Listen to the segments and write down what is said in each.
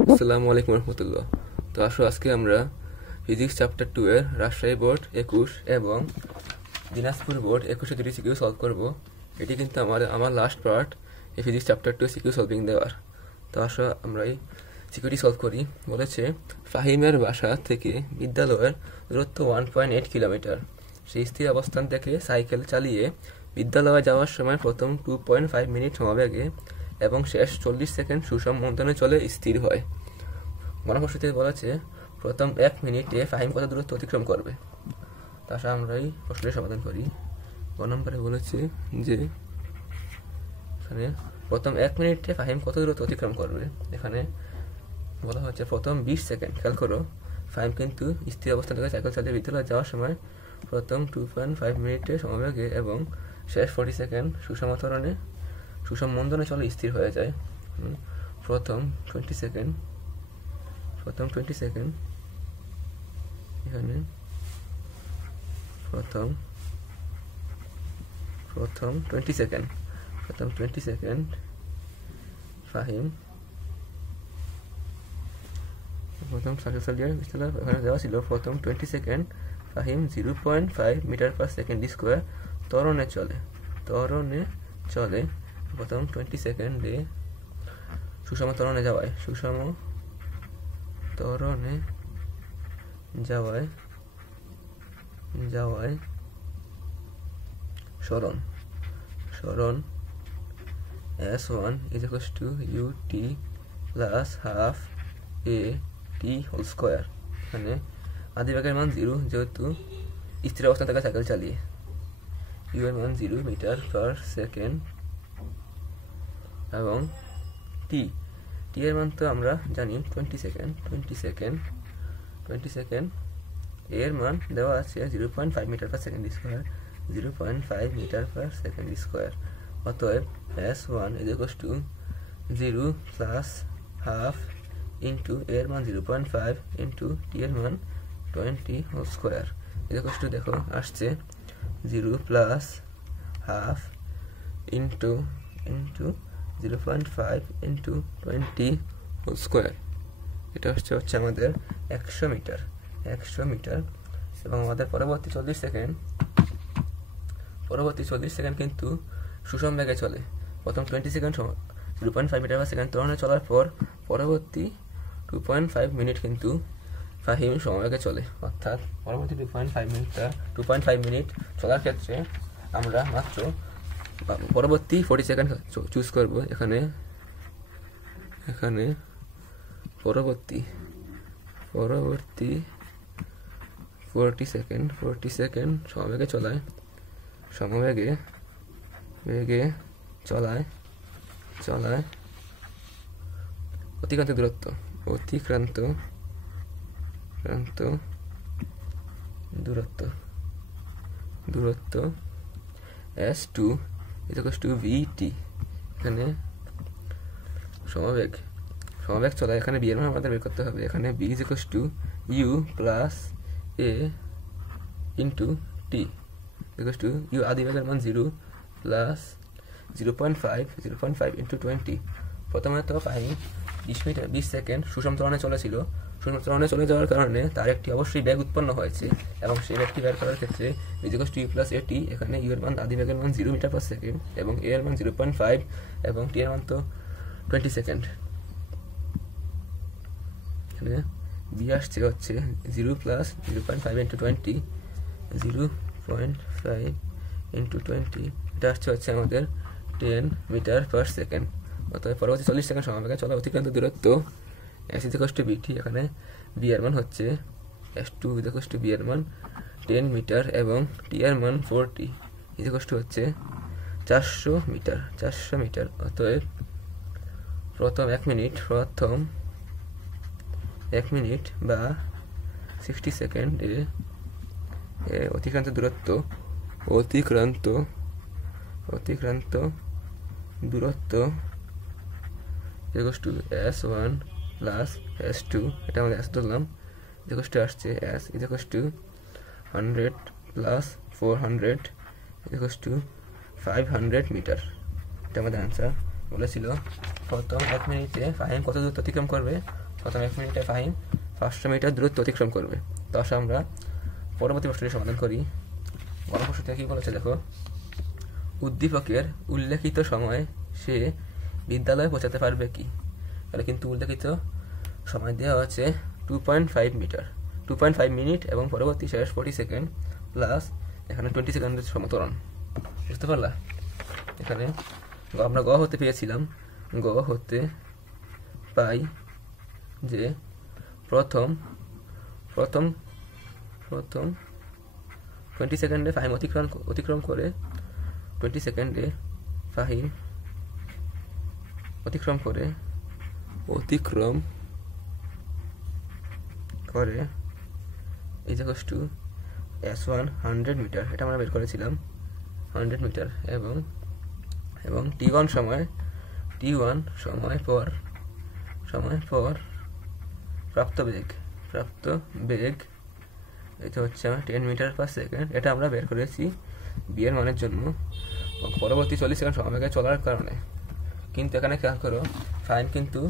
আসসালামু আলাইকুম রহমতুল্লাহ। তো আসো আজকে আমরা ফিজিক্স চ্যাপ্টার 2 এর রাজশাহী বোর্ড 21 এবং দিনাজপুর বোর্ড 21 দুটি সিকিউ সলভ করব। এটি কিন্তু আমার লাস্ট পার্ট এই ফিজিক্স চ্যাপ্টার 2 সিকিউ সলভিং দেওয়ার। তো আসো আমরা এই সিকিউটি সলভ করি। বলেছে ফাহিমের বাসা থেকে বিদ্যালয়ের দূরত্ব 1.8 কিলোমিটার। সেই স্থির অবস্থান থেকে সাইকেল চালিয়ে বিদ্যালয়ে যাওয়ার সময় প্রথম 2.5 মিনিট সমবেগে এবং শেষ 40 সেকেন্ড সুষম মন্থনে চলে স্থির হয়। গণপ্রশ্নতে বলেছে প্রথম 1 মিনিটে ফাহিম কত দূরত্ব অতিক্রম করবে। তাছাড়া আমরা এই প্রশ্নের সমাধান করি। গ নম্বরে বলেছে যে এখানে প্রথম 1 মিনিটে ফাহিম কত দূরত্ব অতিক্রম করবে। এখানে বলা হচ্ছে প্রথম 20 সেকেন্ড। খেয়াল করো, ফাহিম কিন্তু স্থির অবস্থান থেকে সাইকেল চালিয়ে বিদ্যালয়ে যাওয়ার সময় প্রথম 2.5 মিনিটে সমবেগে এবং শেষ 40 সেকেন্ড সুষম মন্দনে চলে স্থির হয়ে যায়। প্রথম 20 সেকেন্ড এখানে প্রথম 20 সেকেন্ড ফাহিম প্রথম সাইকেল চালিয়ে বিদ্যালয়ে এখানে দেওয়া ছিল প্রথম 20 second Fahim 0.5 metre per second square ত্বরণে চলে প্রথম 20 সেকেন্ডে সুষম ত্বরণে যাওয়ায় সরণ S1 is equals to ut plus half a t whole square। এখানে আদিবেগের মান 0 যেহেতু স্থির অবস্থা থেকে সাইকেল চালিয়ে, u এর মান 0 মিটার পার সেকেন্ড এবং t এর মান তো আমরা জানি 20 সেকেন্ড এর মান দেওয়া আছে 0.5 metre per second square 0.5 metre per second square. অতএব S1 is equals to 0 plus half into এর মান 0.5 ইন্টু টি এর মান 20 whole square is equals to দেখো আসছে 0 plus half into 0.5 into 20 whole square. এটা হচ্ছে আমাদের 100 মিটার এবং আমাদের পরবর্তী 40 সেকেন্ড কিন্তু সুষম বেগে চলে। প্রথম 20 সেকেন্ড 0.5 মিটার পার সেকেন্ড ত্বরণে চলার পর পরবর্তী 2.5 মিনিট কিন্তু ফাহিম সমবেগে চলে। অর্থাৎ পরবর্তী 2.5 মিনিট চলার ক্ষেত্রে আমরা মাত্র পরবর্তী 40 সেকেন্ড চুজ করব। এখানে পরবর্তী 40 সেকেন্ড সমবেগে চলায় অতিক্রান্ত দূরত্ব S2 is equals to VT। এখানে সমবেগ চলায়, এখানে বি এর মান আমাদের বের করতে হবে। এখানে B is equals to U plus A into T equals to U আদিবেগের মান 0 প্লাস 0.5 into 20। প্রথমে তো ফাহিম 20 সেকেন্ড সুষম ত্বরণে চলেছিল। সুষম ত্বরণে চলে যাওয়ার কারণে তার একটি অবশ্যই বেগ উৎপন্ন হয়েছে এবং সেই বেগটি বের করার ক্ষেত্রে ইজ টু ইউ প্লাস এ টি। এখানে ইউ এর মান আদিবেগের মান 0 মিটার পার সেকেন্ড এবং এ এর মান 0.5 এবং টি এর মান তো 20 সেকেন্ড। এখানে বি আসছে হচ্ছে 0 প্লাস 0.5 into 20 0.5 into 20 এটা হচ্ছে আমাদের 10 মিটার পার সেকেন্ড। অর্থাৎ পরবর্তী 40 সেকেন্ড সমবেগে চলা অতিক্রান্ত দূরত্ব S is equals to BT। এখানে বি এর মান হচ্ছে S2 is equals to B এর মান 10 মিটার এবং টি এর মান 40 is equals to হচ্ছে 400 মিটার। অতএব প্রথম 1 মিনিট বা 60 সেকেন্ডে অতিক্রান্ত দূরত্ব equals to S1 plus S2, এটা আমাদের S ধরলাম, equals to আসছে S is equals to 100 plus 400 equals to 500 metre. এটা আমাদের অ্যান্সার। বলেছিল প্রথম 1 মিনিটে ফাহিম কত দূরত্ব অতিক্রম করবে, প্রথম 1 মিনিটে ফাহিম 500 মিটার দূরত্ব অতিক্রম করবে। তো আসলে আমরা পরবর্তী প্রশ্নটি সমাধান করি। গণক প্রশ্নটা কি বলেছে দেখো, উদ্দীপকের উল্লেখিত সময়ে সে বিদ্যালয়ে পৌঁছাতে পারবে কি? তাহলে কিন্তু উল্লেখিত সময় দেওয়া আছে 2.5 মিনিট এবং পরবর্তী শেষ 40 সেকেন্ড প্লাস এখানে 20 সেকেন্ডের সমতরণ। বুঝতে পারলা? এখানে আমরা গ হতে পেয়েছিলাম, গ হতে পাই যে প্রথম 20 সেকেন্ডে ফাহিম অতিক্রম করে 20 সেকেন্ডে ফাহিম অতিক্রম করে ইজ টু S1 100 মিটার, এটা আমরা বের করেছিলাম 100 মিটার এবং T1 সময় পর প্রাপ্ত বেগ এটা হচ্ছে 10 মিটার পার সেকেন্ড। এটা আমরা বের করেছি বি এর মানের জন্য পরবর্তী 40 সেকেন্ড সমবেগে চলার কারণে। কিন্তু এখানে খেয়াল করো ফাহিম কিন্তু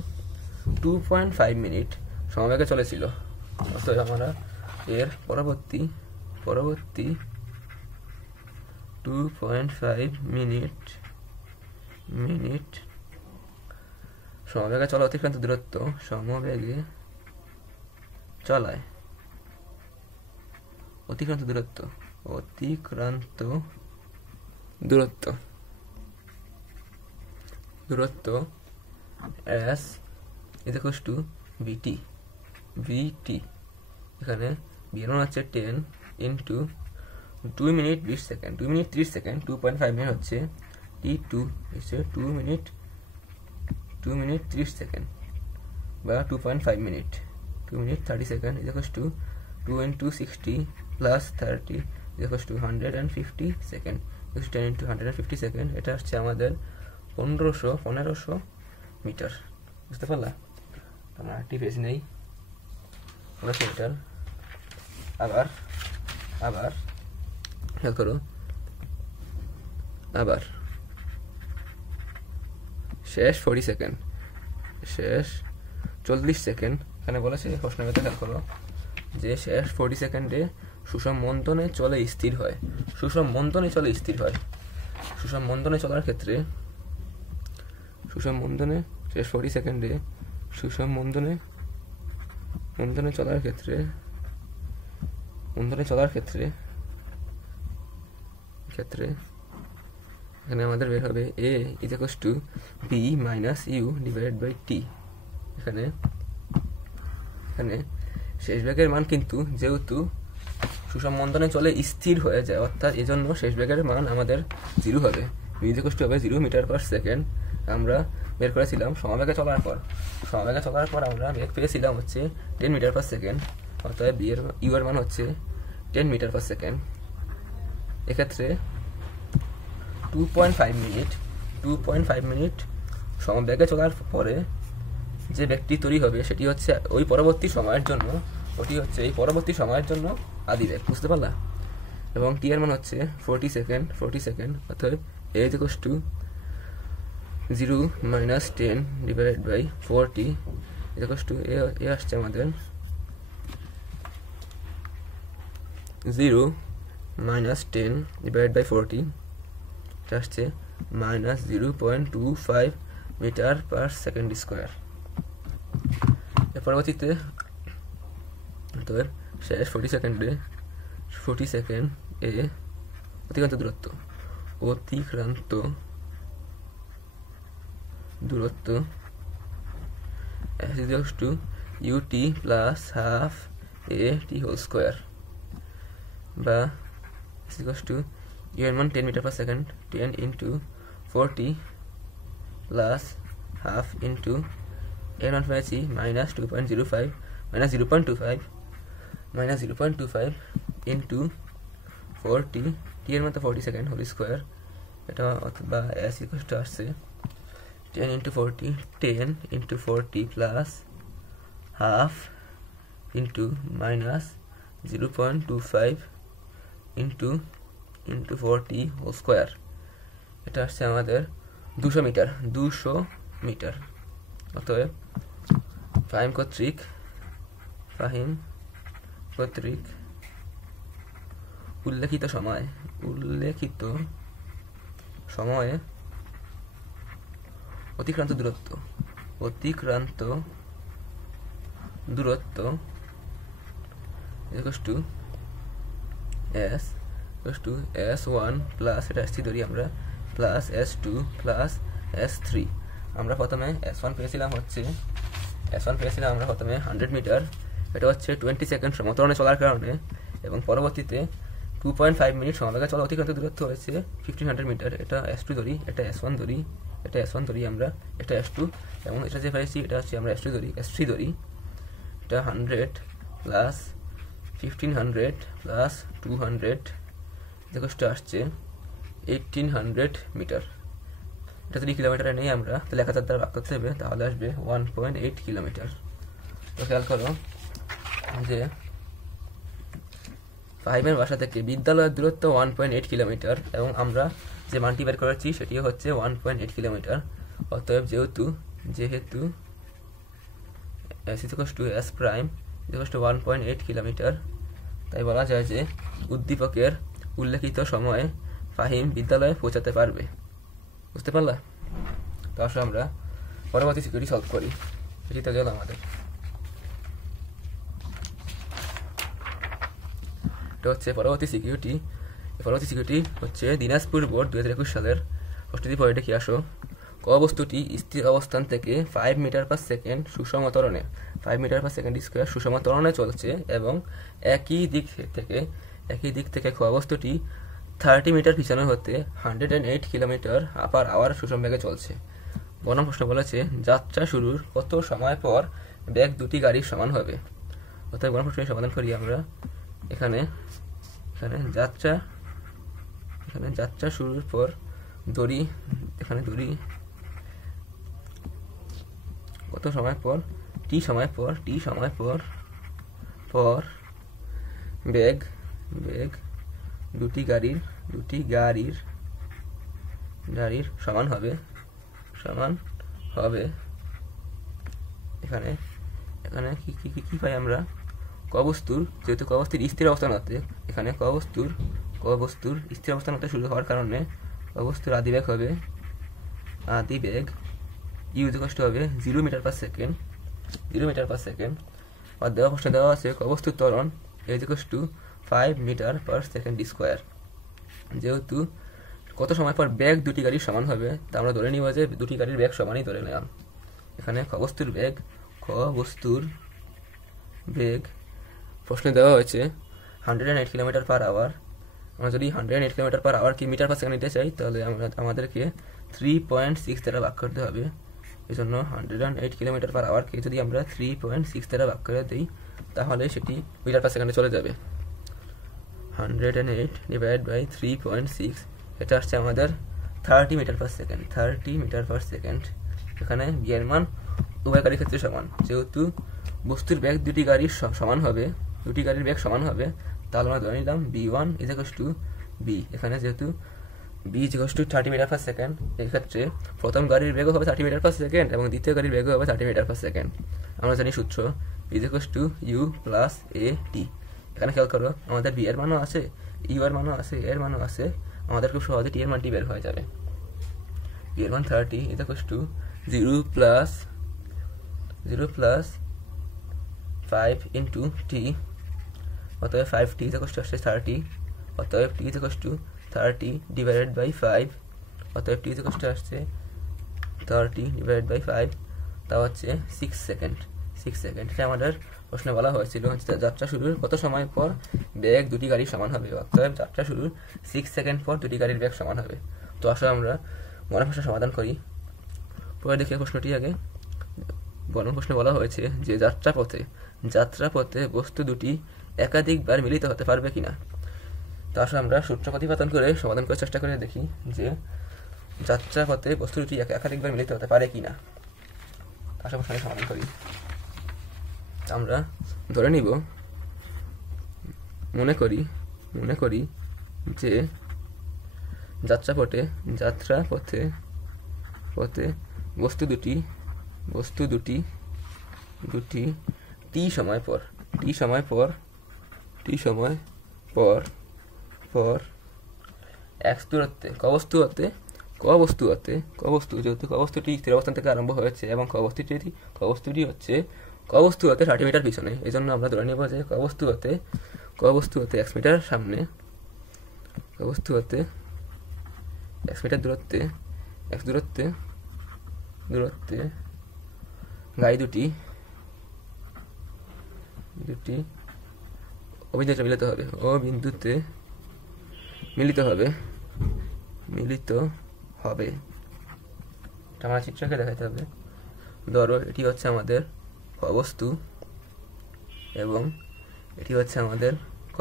2.5 মিনিট সমবেগে চলেছিল, অতএব আমরা এর পরবর্তী 2.5 মিনিট সমবেগে চলা অতিক্রান্ত দূরত্ব অতিক্রান্ত দূরত্ব S is equals to VT। এখানে বিএর হচ্ছে 10 into 2 minute 20 second, 2 minute 30 second, 2.5 minute হচ্ছে T2 হচ্ছে 2 মিনিট 30 সেকেন্ড বা 2.5 minute 2 minute 30 second is equals to 2 into 60 plus 30 is equals to 150 second, 10 into 150 second. এটা হচ্ছে আমাদের 1500 মিটার। বুঝতে পারলা? আমরা একটি পেজ নেই 1500 মিটার। আবার খেয়াল করো, আবার শেষ 40 সেকেন্ড, শেষ 40 সেকেন্ড এখানে বলেছে প্রশ্নের মধ্যে খেয়াল করো যে শেষ 40 সেকেন্ডে সুষম মন্দনে চলে স্থির হয়। সুষম মন্দনে চলার ক্ষেত্রে শেষ 40 সেকেন্ডে সুষম মন্দনে চলার ক্ষেত্রে এখানে আমাদের বের হবে A is equals to B minus U divided by T। এখানে শেষ বেগের মান কিন্তু যেহেতু সুষম মন্দনে চলে স্থির হয়ে যায়, অর্থাৎ এজন্য শেষ বেগের মান আমাদের 0 হবে। B is equals to হবে 0 মিটার পার সেকেন্ড। আমরা বের করেছিলাম সমবেগে চলার পর আমরা বেগ পেয়েছিলাম হচ্ছে 10 মিটার পার সেকেন্ড, অর্থাৎ ইউ এর মান হচ্ছে 10 মিটার পার সেকেন্ড। এক্ষেত্রে 2.5 মিনিট সমবেগে চলার পরে যে বেগটি তৈরি হবে সেটি হচ্ছে এই পরবর্তী সময়ের জন্য আদি বেগ। বুঝতে পারলা? এবং টি এর মান হচ্ছে 40 সেকেন্ড, অর্থাৎ A is equals to 0 minus 10 divided by 40 is equals to A আসছে আমাদের 0 minus 10 divided by 40 এটা আসছে minus 0.25 metre per second square. এর পরবর্তীতে তোর শেষ 40 সেকেন্ড এ অতিক্রান্ত দূরত্ব S is equals to UT plus half AT whole square বা is equals to U এর মান 10 metre per second, 10 into 40 plus half into এর মান পেয়েছি minus 0.25 into 40, T এর মান তো 40 সেকেন্ড হোল স্কোয়ার, এটা অথবা S equals to আসছে 10 into 40 plus half into minus 0.25 into 40 whole square. এটা আসছে আমাদের 200 মিটার 200 মিটার। অতএব ফাহিম কর্তৃক উল্লেখিত সময়ে অতিক্রান্ত দূরত্ব s1 প্লাস এটা s3 ধরি আমরা প্লাস s2 প্লাস s3। আমরা প্রথমে s1 পেয়েছিলাম আমরা প্রথমে 100 মিটার, এটা হচ্ছে 20 সেকেন্ড সমতরণে চলার কারণে, এবং পরবর্তীতে 2.5 মিনিট সমবেগে চলা অতিক্রান্ত দূরত্ব হয়েছে 1500 মিটার। এটা s2 ধরি, এটা s1 ধরি আমরা, এটা s2, এবং এটা যে পাইছি এটা হচ্ছে আমরা s3 ধরি। এটা 100 প্লাস 1500 প্লাস 200 যেটা আসছে 1800 মিটার। এটা যদি কিলোমিটারে নেই আমরা, তাহলে 1000 দ্বারা ভাগ করতে হবে, তাহলে আসবে 1.8 কিলোমিটার। তো খেয়াল করো যে ফাহিমের বাসা থেকে বিদ্যালয়ের দূরত্ব 1.8 কিলোমিটার, এবং আমরা যে মানটি বের করেছি সেটি হচ্ছে 1.8 কিলোমিটার। অতএব যেহেতু s প্রাইম 1.8 কিলোমিটার, তাই বলা যায় যে উদ্দীপকের উল্লেখিত সময়ে ফাহিম বিদ্যালয়ে পৌঁছাতে পারবে। বুঝতে পারলা? তো আসলে আমরা পরবর্তী সিকিউরিটি সলভ করি। এটি তো গেল আমাদের। এটা হচ্ছে পরবর্তী সিকিউরিটি হচ্ছে দিনাজপুর বোর্ড 2021 সালের প্রশ্নটি পরে দেখি আসো। ক বস্তুটি স্থির অবস্থান থেকে 5 মিটার পার সেকেন্ড সুষম ত্বরণে 5 মিটার পার সেকেন্ড স্কোয়ার সুষম ত্বরণে চলছে, এবং একই দিক থেকে খ বস্তুটি 30 মিটার পিছনে হতে 108 কিলোমিটার পার আওয়ার সুষম বেগে চলছে। বনাম প্রশ্ন বলেছে যাত্রা শুরুর কত সময় পর বেগ দুটি গাড়ির সমান হবে। অর্থাৎ বনাম প্রশ্নের সমাধান করি আমরা। এখানে যাত্রা শুরুর পর দড়ি কত সময় পর টি সময় পর বেগ দুটি গাড়ির সমান হবে। এখানে কি পাই আমরা? যেহেতু ক বস্তুর স্থির অবস্থান হতে, এখানে ক বস্তুর স্থির অবস্থান হতে শুরু হওয়ার কারণে ক বস্তুর আদিবেগ হবে u হবে 0 মিটার পার সেকেন্ড। আর দেওয়া প্রশ্নে দেওয়া আছে ক বস্তুর ত্বরণ a 5 metre per second square. যেহেতু কত সময় পর বেগ দুটি গাড়ির সমান হবে, তা আমরা ধরে নিব যে দুটি গাড়ির বেগ সমানই ধরে নিলাম। এখানে ক বস্তুর বেগ প্রশ্নে দেওয়া হয়েছে 108 কিলোমিটার পার আওয়ার। আমরা যদি 108 কিলোমিটার পার আওয়ার কি মিটার পার সেকেন্ড নিতে চাই, তাহলে আমাদেরকে 3.6 দ্বারা ভাগ করতে হবে। এই জন্য 108 কিলোমিটার পার আওয়ারকে যদি আমরা 3.6 দ্বারা ভাগ করে দিই, তাহলে সেটি মিটার পার সেকেন্ডে চলে যাবে। 108 ডিভাইড বাই 3.6, এটা আসছে আমাদের 30 মিটার পার সেকেন্ড। এখানে বিয়ের মান উভয় গাড়ির ক্ষেত্রে সমান। যেহেতু বস্তুর বেগ দুটি গাড়ির বেগ সমান হবে, তাহলে আমরা ধরে নিলাম b1 b। এখানে যেহেতু b 30 মিটার পার সেকেন্ড, এক্ষেত্রে প্রথম গাড়ির বেগও হবে 30 মিটার পার সেকেন্ড এবং দ্বিতীয় গাড়ির বেগও হবে 30 মিটার পার সেকেন্ড। আমরা জানি সূত্র b u plus a t। এখানে খেয়াল করো আমাদের b এর মানও আছে, u এর মানও আছে, এর মানও আছে। আমাদের খুব সহজে t এর মানটি বের হয়ে যাবে। b এর মান 30 0 প্লাস 5 ইন্টু t, অতএব 5t 30, অতএব t 30 ডিভাইডেড বাই 5, অতএব t আসছে 30 ডিভাইডেড বাই 5, তা হচ্ছে 6 সেকেন্ড। এটা আমাদের প্রশ্নে বলা হয়েছিল যাত্রা শুরুর কত সময় পর বেগ দুটি গাড়ির সমান হবে, অতএব যাত্রা শুরুর 6 সেকেন্ড পর দুটি গাড়ির বেগ সমান হবে। তো আসলে আমরা মনে প্রশ্ন সমাধান করি। পরে দেখি প্রশ্নটি আগে। বর্ণন প্রশ্নে বলা হয়েছে যে যাত্রাপথে বস্তু দুটি একাধিকবার মিলিত হতে পারবে কিনা। তো আসলে আমরা সূত্র প্রতিপাদন করে সমাধান করার চেষ্টা করে দেখি যে যাত্রাপথে বস্তু দুটি একাধিকবার মিলিত হতে পারে কিনা। আসলে প্রশ্ন সমাধান করি। আমরা ধরে নিব, মনে করি যে যাত্রাপথে পথে বস্তু দুটি টি সময় পর এক্স দূরত্বে ক যেহেতু ক বস্তুটি স্থির অবস্থান থেকে আরম্ভ হয়েছে এবং ক বস্তুটি হচ্ছে 30 মিটার পিছনে, এই জন্য আমরা ধরে নেব যে ক বস্তু হতে এক্স মিটার সামনে, এক্স মিটার দূরত্বে গাড়ি দুটি বিন্দুতে মিলিত হবে এটা আমার চিত্রকে দেখাতে হবে। ধরো এটি হচ্ছে আমাদের ক বস্তু এবং এটি হচ্ছে আমাদের ক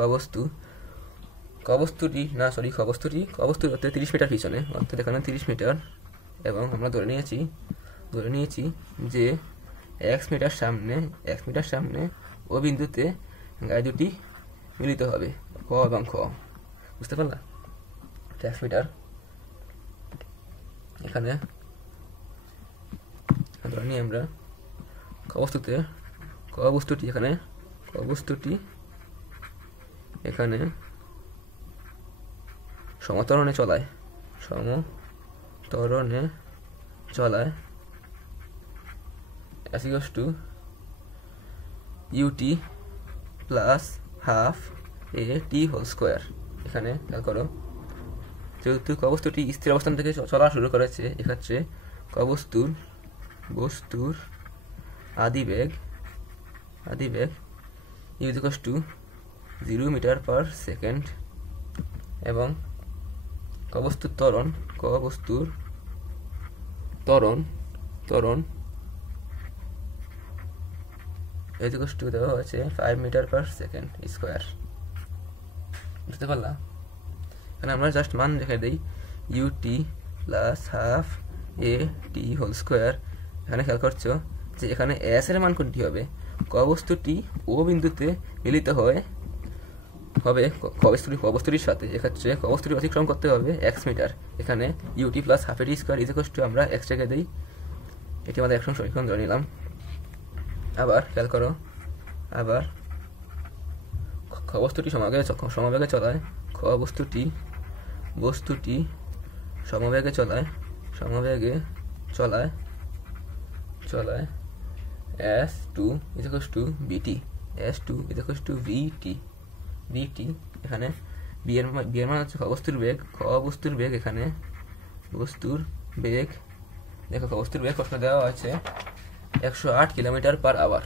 বস্তুটি হতে 30 মিটার পিছনে, অর্থাৎ এখানে 30 মিটার, এবং আমরা ধরে নিয়েছি যে এক্স মিটার সামনে ও বিন্দুতে গাড়ি দুটি মিলিত হবে, ক এবং খ। বুঝতে পারলা? এক্স মিটার এখানে ধরে নিই আমরা ক বস্তুটি এখানে সমতরণে চলায় as equals to ut plus half a t whole square। এখানে খেয়াল করো, যেহেতু ক বস্তুটি স্থির অবস্থান থেকে চলা শুরু করেছে, এক্ষেত্রে ক বস্তুর আদিবেগ is equals to 0 metre per second এবং ক বস্তুর ত্বরণ is equals to দেওয়া হয়েছে 5 মিটার পার সেকেন্ড স্কোয়ার। বুঝতে পারলাম? এখানে আমরা জাস্ট মান রেখে দিই ut plus half a T whole square. এখানে খেয়াল করছো যে এখানে এস এর মান কোনটি হবে? ক বস্তুটি ও বিন্দুতে মিলিত হবে ক বস্তুটির সাথে, এক্ষেত্রে ক বস্তুটি অতিক্রম করতে হবে এক্স মিটার। এখানে ut plus half a t square is equal two আমরা এক্স রেখে দিই, এটি আমাদের একসঙ্গে সমীকরণ ধরে নিলাম। আবার খেয়াল করো, খ বস্তুটি সমবেগে চলায়, খ বস্তুটি সমবেগে চলায় s2 is equals to bt, s2 is equals to vt। এখানে b এর মান হচ্ছে খ বস্তুর বেগ, এখানে বস্তুর বেগ, দেখো খ বস্তুর বেগ প্রশ্ন দেওয়া হয়েছে 108 কিলোমিটার পার আওয়ার।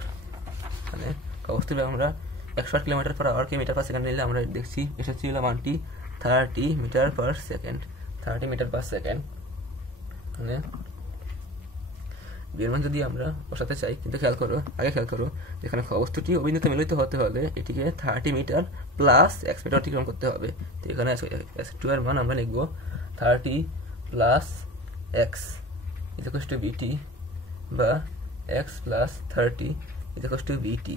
মানে ক বস্তুর বেগ আমরা 108 কিলোমিটার পার আওয়ারকে মিটার পার সেকেন্ড নিলে আমরা দেখছি এসেছিল মানটি 30 মিটার পার সেকেন্ড। মানে বিয়ের মান যদি আমরা বসাতে চাই, কিন্তু খেয়াল করো যেখানে খ বস্তুটি অবিন্দুতে মিলিত হতে হলে এটিকে 30 মিটার প্লাস এক্স মিটার অতিক্রম করতে হবে। তো এখানে s2 এর মান আমরা লিখব 30 plus x is equal two বিটি, বা x plus 30 is equal two বিটি।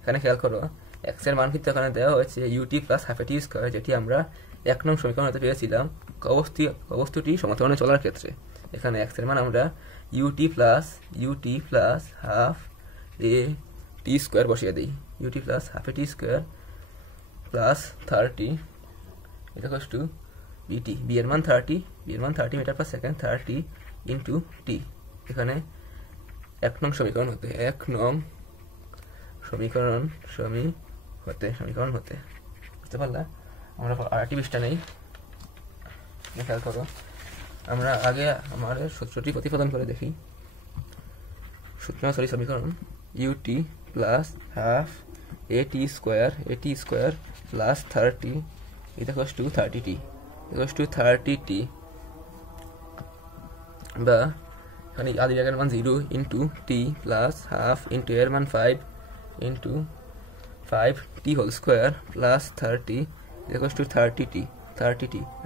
এখানে খেয়াল করো এক্স এর মান কিন্তু এখানে দেওয়া হয়েছে ut plus half a t square, যেটি আমরা 1 নং সমীকরণ হতে পেয়েছিলাম ক বস্তুটি সমতরণে চলার ক্ষেত্রে। এখানে এক্স এর মান আমরা ut plus half a t square বসিয়ে দিই, ut plus half a t square plus 30 is equal two বিটি। বি এর মান 30 metre per second, 30 into T. এখানে 1 নং সমীকরণ হতে বুঝতে পারলা? আমরা আরেকটি পৃষ্ঠা নেই, খেয়াল করো, আমরা আগে আমাদের সূত্রটি প্রতিপাদন করে দেখি। সমীকরণ ut plus half a t square plus 30 is equal to 30t, বা এখানে আদি জায়গার মান 0 into t plus half into এর মান 5 into 5t whole square plus 30 equal to 30t।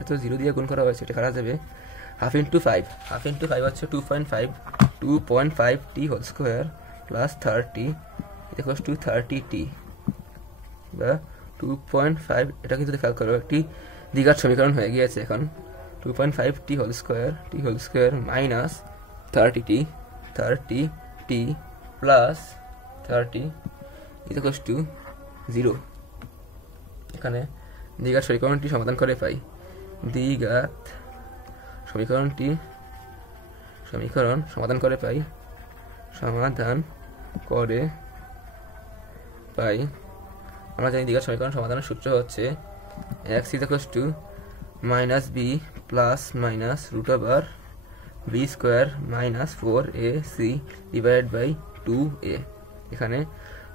এত 0 দিয়ে গুণ করা হয়েছে, এটা কাটা যাবে হাফ ইন্টু 5 হচ্ছে 2.5t whole square plus 30 equal to 30t, বা 2.5। এটা কিন্তু খেয়াল করো একটি দ্বিঘাত সমীকরণ হয়ে গিয়েছে এখন 2.5t whole square minus 30t plus 30 is equals to 0. এখানে দ্বিঘাত সমীকরণটি সমাধান করে পাই দ্বিঘাত সমীকরণ সমাধান করে পাই আমরা জানি দ্বিঘাত সমীকরণ সমাধানের সূত্র হচ্ছে x is equals to minus b plus minus root over b square minus 4ac divided by 2a. এখানে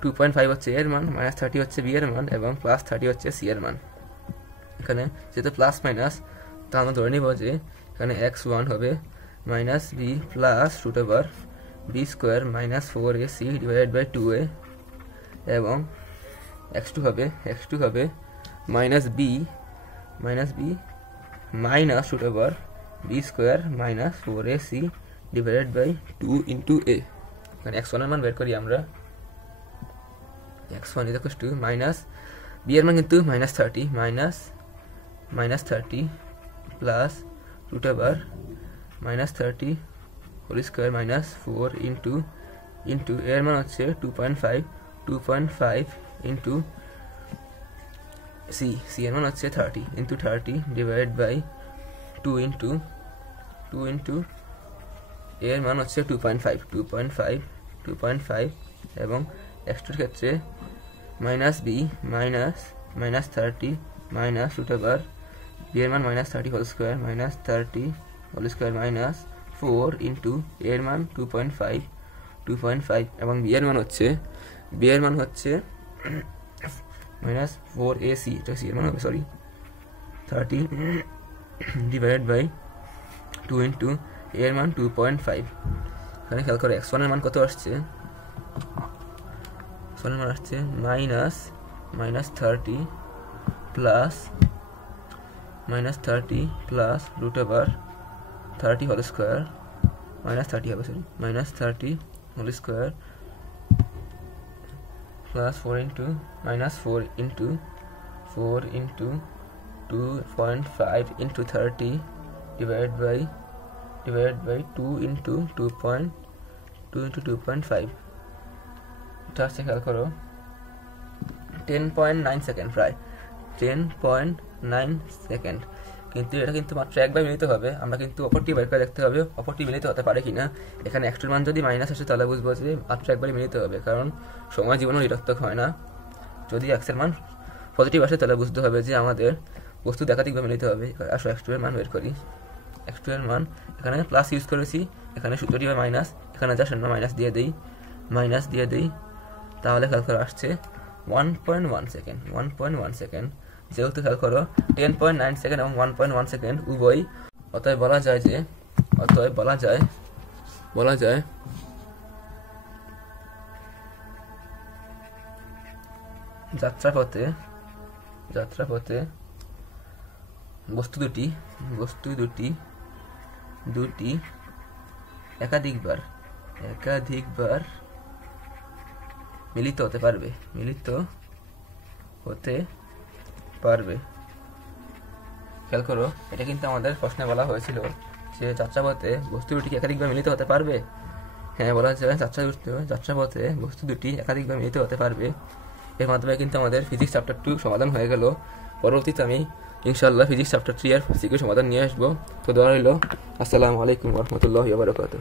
2.5 হচ্ছে এর মান, minus 30 হচ্ছে b এর মান এবং plus 30 হচ্ছে c এর মান। এখানে যেহেতু প্লাস মাইনাস, তা আমরা ধরে নিব যে এখানে x1 হবে minus b plus root over b square minus 4ac divided by 2a এবং x2 হবে minus b minus root over b square minus 4ac divided by 2 into a. এখানে x1 এর মান বের করি আমরা। x1 is equals to minus b এর মান কিন্তু minus 30 plus root over minus 30 whole square minus 4 into এর মান হচ্ছে 2.5 into c এর মান হচ্ছে 30 into 30 divided by 2 into এর মান হচ্ছে 2.5 এবং x2 এর ক্ষেত্রে minus b minus 30 minus root over b এর মান minus 30 whole square minus 30 whole square minus 4 into এর মান 2.5 এবং b এর মান হচ্ছে minus 4ac, এটা c এর মান হবে 30 divided by 2 into এর মান 2.5। এখানে খেয়াল করে x1 এর মান কত আসছে, x1 এর মান আসছে minus 30 plus root over 30 whole square minus 30 হবে minus 30 whole square plus 4 into 2.5 into 30 divided by 2 into 2.5 এটা হচ্ছে খেয়াল করো 10.9 সেকেন্ড, প্রায় 10.9 সেকেন্ড। কিন্তু এটা কিন্তু মাত্র একবার মিলিত হবে, আমরা কিন্তু অপরটি বের করে দেখতে হবে অপরটি মিলিত হতে পারে কিনা। এখানে x2 এর মান যদি মাইনাস আসে তাহলে বুঝবো যে মাত্র একবারই মিলিত হবে, কারণ সময় জীবনও নিরর্থক হয় না। যদি x এর মান পজিটিভ আসে তাহলে বুঝতে হবে যে আমাদের বস্তু একাধিকভাবে মিলিত হবে। আসো x2 এর মান বের করি। x2 এর মান এখানে প্লাস ইউজ করেছি, এখানে সূত্রটি হয় মাইনাস, এখানে যা শূন্য মাইনাস দিয়ে দেই তাহলে খেয়াল করে আসছে 1.1 সেকেন্ড। যেহেতু খেয়াল করো 10.9 সেকেন্ড এবং 1.1 সেকেন্ড উভয়, অতএব বলা যায় যাত্রাপথে বস্তু দুটি একাধিকবার মিলিত হতে পারবে। খেয়াল করো এটা কিন্তু আমাদের প্রশ্নে বলা হয়েছিল যে যাত্রাপথে বস্তু দুটি একাধিকবার মিলিত হতে পারবে। হ্যাঁ, বলা যায় যাত্রাপথে বস্তু দুটি একাধিকবার মিলিত হতে পারবে। এর মাধ্যমে কিন্তু আমাদের ফিজিক্স চ্যাপ্টার 2 সমাধান হয়ে গেল। পরবর্তীতে আমি ইনশাআল্লাহ ফিজিক্স চ্যাপ্টার 3 এর সিকিউ সমাধান নিয়ে আসবো। তো দোয়া রইল। আসসালামু আলাইকুম ওয়া রাহমাতুল্লাহি ওয়া বারাকাতুহু।